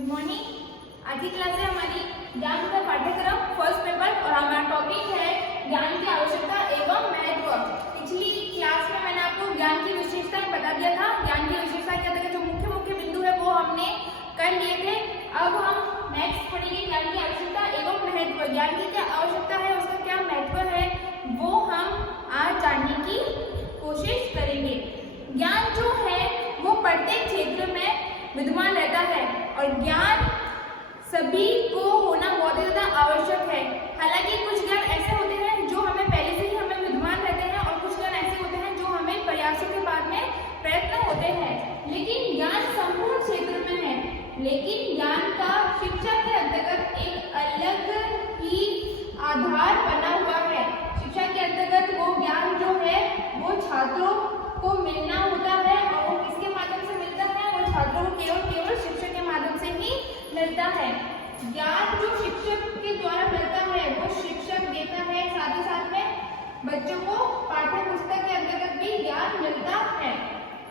Good morning. आज की class है हमारी ज्ञान तथा पाठ्यक्रम फर्स्ट पेपर और हमारा टॉपिक है ज्ञान की आवश्यकता एवं महत्व। पिछली क्लास में मैंने आपको ज्ञान की विशेषताएं बता दिया था। ज्ञान की विशेषता के अंदर जो मुख्य मुख्य बिंदु है वो हमने कर लिए थे। अब हम नेक्स्ट पढ़ेंगे ज्ञान की आवश्यकता एवं महत्व। ज्ञान की क्या आवश्यकता है, उसका क्या महत्व है, वो हम आज जानने की कोशिश करेंगे। ज्ञान जो है वो प्रत्येक क्षेत्र में विद्यमान रहता है और ज्ञान सभी को होना बहुत ही ज्यादा आवश्यक है। हालांकि कुछ ज्ञान ऐसे होते हैं जो हमें पहले से ही हमें विद्यमान रहते हैं और कुछ ज्ञान ऐसे होते हैं जो हमें प्रयासों के बाद में प्रयत्न होते हैं। लेकिन ज्ञान संपूर्ण क्षेत्र में है, लेकिन ज्ञान का शिक्षा के अंतर्गत एक अलग ही आधार बना हुआ है। शिक्षा के अंतर्गत वो ज्ञान जो है वो छात्रों को मिलना होता है और वो किसके माध्यम से मिलता है, वो छात्रों को केवल शिक्षक के माध्यम से ही मिलता है। ज्ञान जो शिक्षक के द्वारा मिलता है वो शिक्षक देता है, साथ ही साथ में बच्चों को पाठ्य पुस्तक के अंतर्गत भी ज्ञान मिलता है।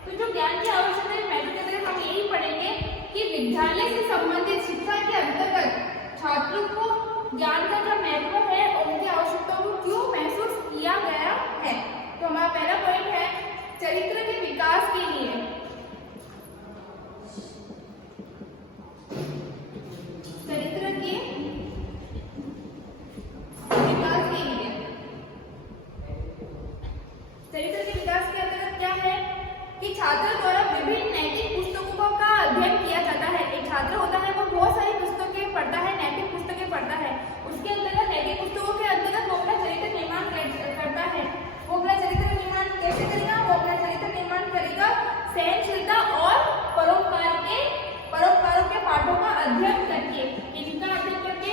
तो जो ज्ञान की आवश्यकता है महत्व के अंतर्गत हम यही पढ़ेंगे कि विद्यालय से संबंधित शिक्षा के अंतर्गत छात्रों को ज्ञान का जो महत्व है और उनकी आवश्यकताओं को क्यों महसूस किया गया है। तो हमारा पहला पॉइंट है चरित्र के विकास के लिए। चरित्र के विकास के लिए, चरित्र के विकास के अंतर्गत क्या है कि छात्र द्वारा विभिन्न नैतिक पुस्तकों का अध्ययन किया जाता है। एक छात्र होता है वो बहुत सारी पुस्तकें पढ़ता है, नैतिक पुस्तकें पढ़ता है। उसके अंतर्गत नैतिक पुस्तकों के अंतर्गत वो अपना चरित्र निर्माण करता है। वो अपना चरित्र निर्माण कैसे करेगा, वो अपना चरित्र निर्माण करेगा सहनशीलता और परोपकारों के पाठों का अध्ययन करके। इनका अध्ययन करके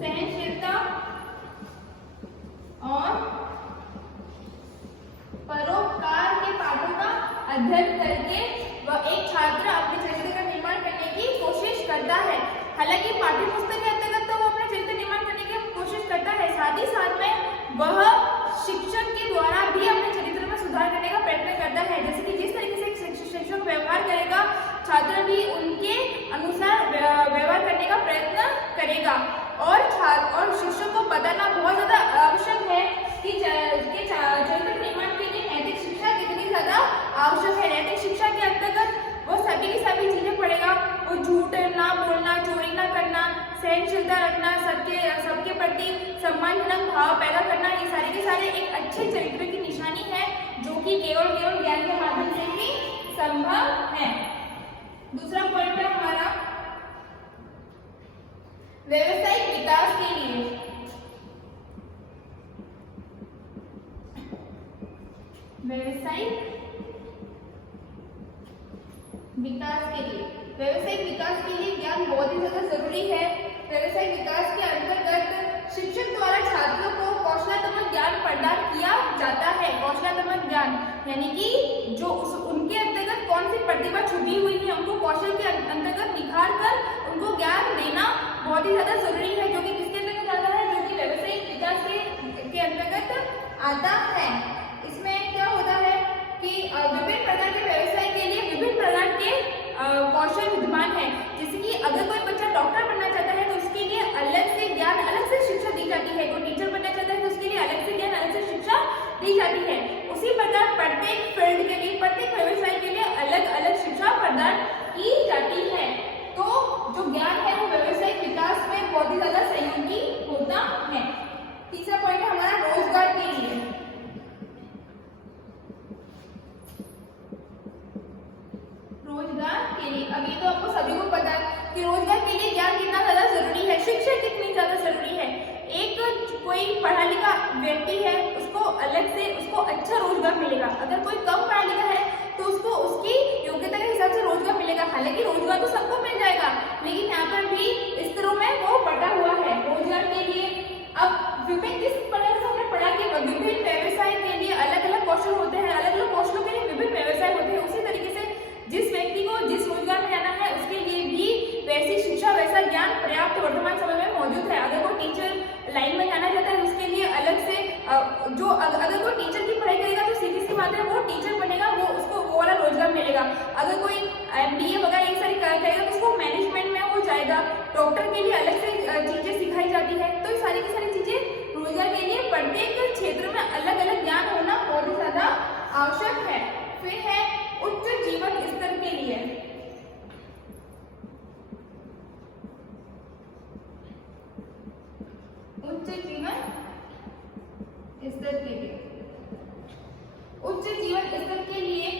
सहनशीलता और परोपकार के पाठों का अध्ययन करके वह एक छात्र अपने चरित्र का निर्माण करने की कोशिश करता है। हालांकि पाठ्य पुस्तक के अंतर्गत तो वो अपना चरित्र निर्माण करने की कोशिश करता है, साथ ही साथ में वह शिक्षक के द्वारा भी अपने चरित्र में सुधार करने का प्रयत्न करता है। जैसे कि जिस तरीके से शिक्षक व्यवहार करेगा छात्र भी उनके अनुसार व्यवहार करने का प्रयत्न करेगा। और शिक्षक को बताना बहुत ज्यादा आवश्यक है कि चरित्र निर्माण के लिए नैतिक शिक्षा कितनी ज्यादा आवश्यक है। नैतिक शिक्षा के अंतर्गत वो सभी की सभी चीजें पढ़ेगा। वो झूठ ना बोलना, चोरी ना करना, सहनशीलता रखना, सबके प्रति सम्मानजनक भाव पैदा करना, ये सारे के सारे एक अच्छे चरित्र की निशानी है जो कि केवल ज्ञान के माध्यम से ही संभव है। दूसरा पॉइंट है हमारा व्यावसायिक विकास के लिए। व्यावसायिक विकास के लिए ज्ञान बहुत ही ज्यादा जरूरी है। व्यावसायिक विकास के अंतर्गत शिक्षक द्वारा छात्रों को कौशलात्मक ज्ञान प्रदान किया जाता है। कौशलात्मक ज्ञान यानी कि जो उनके अंतर्गत कौन सी प्रतिभा छुपी हुई है उनको कौशल के अंतर्गत निखार कर उनको ज्ञान देना बहुत ही ज्यादा जरूरी है, जो कि किसके अंतर्गत आता है, जो कि व्यावसायिक विकास के अंतर्गत आता है। इसमें क्या होता है कि विभिन्न प्रकार के व्यवसाय के लिए विभिन्न प्रकार के कौशल विद्यमान है। जैसे कि अगर कोई बच्चा डॉक्टर बनना चाहता है तो उसके लिए अलग से ज्ञान, अलग से शिक्षा दी जाती है। कोई टीचर बनना चाहता है तो उसके लिए अलग से ज्ञान, अलग से शिक्षा दी जाती है। उसी प्रकार प्रत्येक फील्ड के लिए, प्रत्येक व्यवसाय के लिए अलग अलग शिक्षा प्रदान की जाती है। तो जो ज्ञान है वो व्यवसायिक विकास में बहुत ही ज्यादा सहयोगी होता है। तीसरा पॉइंट है हमारा रोजगार के लिए। रोजगार के लिए, अब ये तो आपको सभी को पता है कि रोजगार के लिए ज्ञान कितना ज्यादा जरूरी है, शिक्षा कितनी ज्यादा जरूरी है। एक कोई पढ़ा लिखा व्यक्ति है उसको अलग से उसको अच्छा रोजगार मिलेगा। अगर कोई कम पढ़ा लिखा है तो उसको उसकी योग्यता के हिसाब से रोजगार मिलेगा। हालांकि रोजगार तो सबको मिल जाएगा, लेकिन यहाँ पर भी स्तरों में वो बटा हुआ है रोजगार के लिए। अब विभिन्न किस प्रकार से हमने पढ़ा कि विभिन्न व्यवसाय के लिए अलग अलग कौशल होते हैं, अलग अलग कौशलों के लिए विभिन्न व्यवसाय होते हैं। उसी तरीके से जिस व्यक्ति को जिस रोजगार में जाना है उसके लिए भी वैसी शिक्षा, वैसा ज्ञान पर्याप्त वर्तमान समय में मौजूद है। अगर वो टीचर लाइन में जाना चाहता है उसके लिए अलग से अगर वो टीचर की पढ़ाई करेगा तो सीधी सी बात है वो टीचर बनेगा, वो उसको वो वाला रोजगार मिलेगा। अगर कोई MBA वगैरह एक सारी करेगा अलग अलग ज्ञान होना बहुत ही ज्यादा आवश्यक है। फिर है उच्च जीवन स्तर के लिए। उच्च जीवन स्तर के लिए, उच्च जीवन स्तर के लिए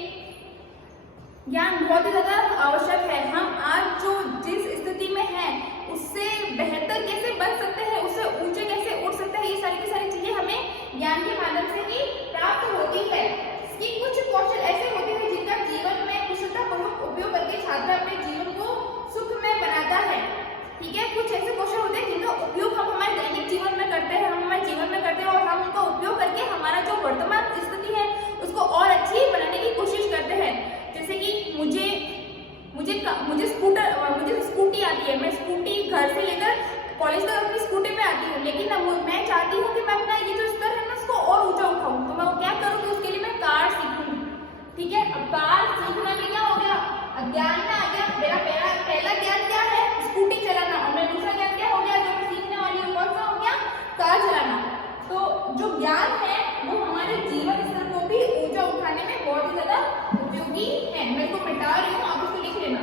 ज्ञान बहुत ही ज्यादा आवश्यक है। हम आज जो जिस स्थिति में हैं उससे बेहतर कैसे बन सकते हैं, उससे ऊंचे कैसे उठ सकते हैं, ये सारी की सारी चीजें हमें ज्ञान के माध्यम से ही प्राप्त होती है। इसकी कुछ कौशल ऐसे होते हैं जिनका जीवन में कुशलतापूर्वक उपयोग करके छात्र अपने जीवन को सुखमय बनाता है। ठीक है, कुछ ऐसे कौशल होते हैं जिनका उपयोग हम हमारे दैनिक जीवन में करते हैं, हम हमारे जीवन में करते हैं और हम उनका उपयोग करके हमारा जो वर्तमान स्थिति है उसको और अच्छी बनाने की कोशिश करते हैं। जैसे कि मुझे स्कूटी आती है, मैं स्कूटी घर से लेकर कॉलेज तक अपनी स्कूटी पे आती हूँ, लेकिन मैं चाहती हूँ कि मैं अपना ये जो स्तर है ना उसको और ऊंचा उठाऊँ, तो मैं क्या करूँ कि उसके लिए मैं कार सीखूँ। ठीक है, अब कार सीखना में क्या हो गया, अब ज्ञान में आ गया। मेरा पहला ज्ञान क्या है, स्कूटी चलाना, और मेरा दूसरा ज्ञान क्या हो गया जो मैं सीखने वाली हूँ, कौन सा हो गया, कार चलाना। तो जो ज्ञान है वो हमारे जीवन स्तर को भी ऊंचा उठाने में बहुत ही ज्यादा उपयोगी है। मैं इसको मिटा रही हूँ, आप इसको लिख लेना।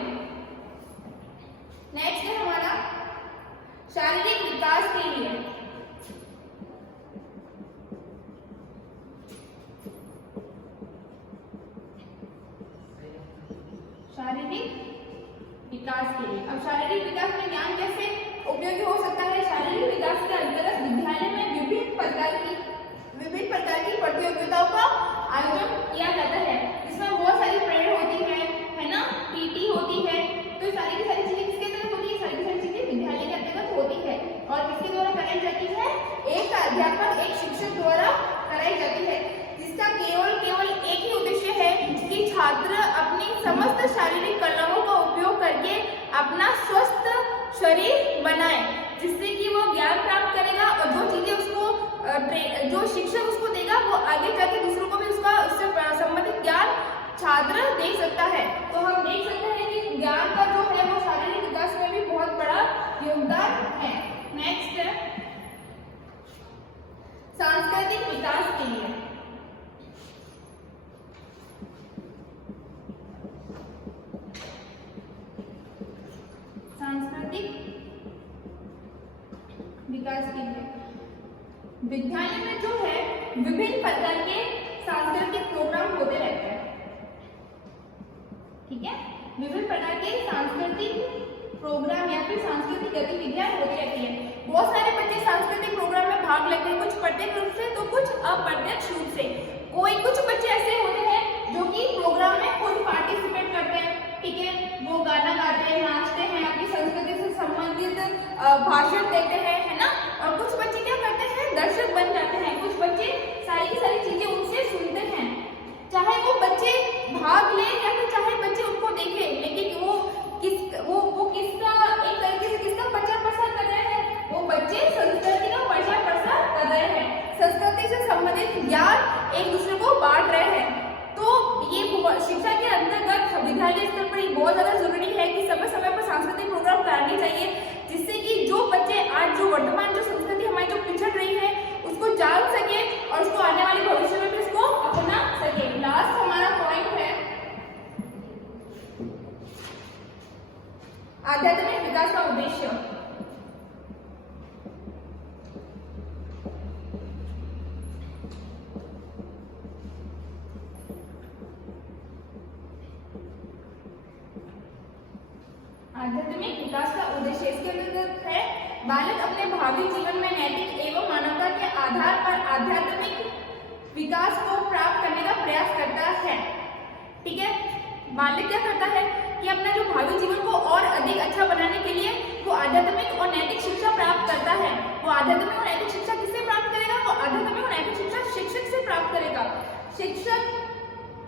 नेक्स्ट है हमारा शारीरिक विकास के लिए। शारीरिक विकास के लिए, अब शारीरिक विकास में ज्ञान कैसे उपयोगी हो सकता है। शारीरिक विकास के अंतर्गत विद्यालय में विभिन्न प्रकार की प्रतियोगिताओं का आयोजन किया जाता है। इसमें बहुत सारी परेड होती है ना, पीटी होती है, तो सारी की सारी चीजें किसके अंतर्गत होती है, सारी की सारी चीजें विद्यालय के अंतर्गत होती है। और किसके द्वारा कराई जाती है, एक अध्यापक एक शिक्षक द्वारा कराई जाती है, जिसका केवल एक ही उद्देश्य है कि छात्र अपनी समस्त शारीरिक कलाओं का उपयोग करके अपना स्वस्थ शरीर बनाए, जिससे कि वो ज्ञान प्राप्त करेगा और जो चीजें उसको जो शिक्षक उसको देगा वो आगे जाके दूसरों को भी उससे संबंधित ज्ञान छात्र दे सकता है। तो हम देख सकते हैं कि ज्ञान का जो है वो शारीरिक विकास में भी बहुत बड़ा योगदान है। नेक्स्ट है सांस्कृतिक विकास के लिए। सांस्कृतिक विकास के लिए विद्यालय में जो है विभिन्न प्रकार के सांस्कृतिक प्रोग्राम होते रहते हैं। ठीक है, विभिन्न प्रकार के सांस्कृतिक प्रोग्राम या फिर सांस्कृतिक गतिविधियां होती रहती है। बहुत सारे बच्चे सांस्कृतिक प्रोग्राम में भाग लेते हैं, कुछ प्रत्यक्ष रूप से तो कुछ अप्रत्यक्ष रूप से। कुछ बच्चे ऐसे होते हैं जो कि प्रोग्राम में खुद पार्टिसिपेट करते हैं। ठीक है, वो गाना गाते हैं, नाचते हैं, अपनी संस्कृति से संबंधित भाषण देते हैं, है ना। और कुछ बच्चे क्या करते हैं, दर्शक बन जाते हैं। कुछ बच्चे सारी की सारी चीजें उनसे सुनते हैं, चाहे वो बच्चे भाग ले या फिर चाहे बच्चे उनको देखें, लेकिन वो किसका एक तरीके से किसका प्रचार प्रसार कर रहे हैं, वो बच्चे संस्कृति का प्रचार प्रसार कर रहे हैं, संस्कृति से संबंधित ज्ञान एक दूसरे को बांट रहे हैं। तो ये शिक्षा के अंतर्गत विद्यालय स्तर पर बहुत ज्यादा जरूरी है कि समय समय पर सांस्कृतिक प्रोग्राम कराने चाहिए, जिससे कि जो बच्चे आज जो वर्तमान जो संस्कृति हमारी जो पिछड़ रही है उसको जान सके और उसको आने वाले भविष्य में भी उसको अपना सके। लास्ट हमारा पॉइंट है आध्यात्मिक विकास का उद्देश्य। आध्यात्मिक विकास का उद्देश्य इसके अंतर्गत है बालक अपने भावी जीवन में नैतिक एवं मानवता के आधार पर आध्यात्मिक विकास को प्राप्त करने का प्रयास करता है। ठीक है, बालक क्या करता है कि अपना जो भावी जीवन को और अधिक अच्छा बनाने के लिए वो आध्यात्मिक और नैतिक शिक्षा प्राप्त करता है। वो आध्यात्मिक और नैतिक शिक्षा किससे प्राप्त करेगा, वो आध्यात्मिक और नैतिक शिक्षा शिक्षक से प्राप्त करेगा। शिक्षक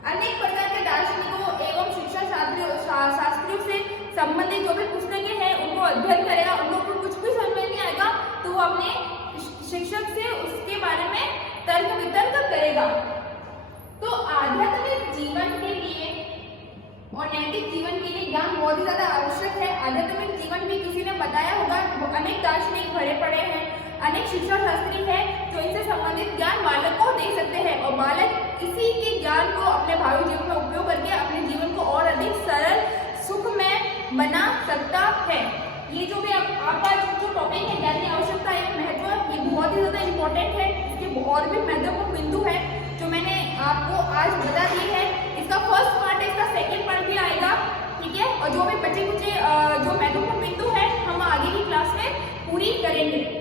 अनेक प्रकार के दार्शनिकों एवं शिक्षा शास्त्रियों से संबंधित जो भी पुस्तकें हैं उनको अध्ययन करेगा। उनको कुछ भी समझ नहीं आएगा तो वो अपने शिक्षक से उसके बारे में तर्क वितर्क करेगा। तो आध्यात्मिक जीवन के लिए और नैतिक जीवन के लिए ज्ञान बहुत ही ज्यादा आवश्यक है। आध्यात्मिक जीवन भी किसी ने बताया होगा, अनेक दार्शनिक भरे पड़े हैं, अनेक शिक्षा शास्त्री हैं जो इनसे संबंधित ज्ञान बालक को दे सकते हैं। और भी महत्वपूर्ण बिंदु है जो मैंने आपको आज बता दिए हैं। इसका फर्स्ट पार्ट है, इसका सेकंड पार्ट भी आएगा, ठीक है। और जो भी बचे कुछ जो महत्वपूर्ण बिंदु है हम आगे की क्लास में पूरी करेंगे।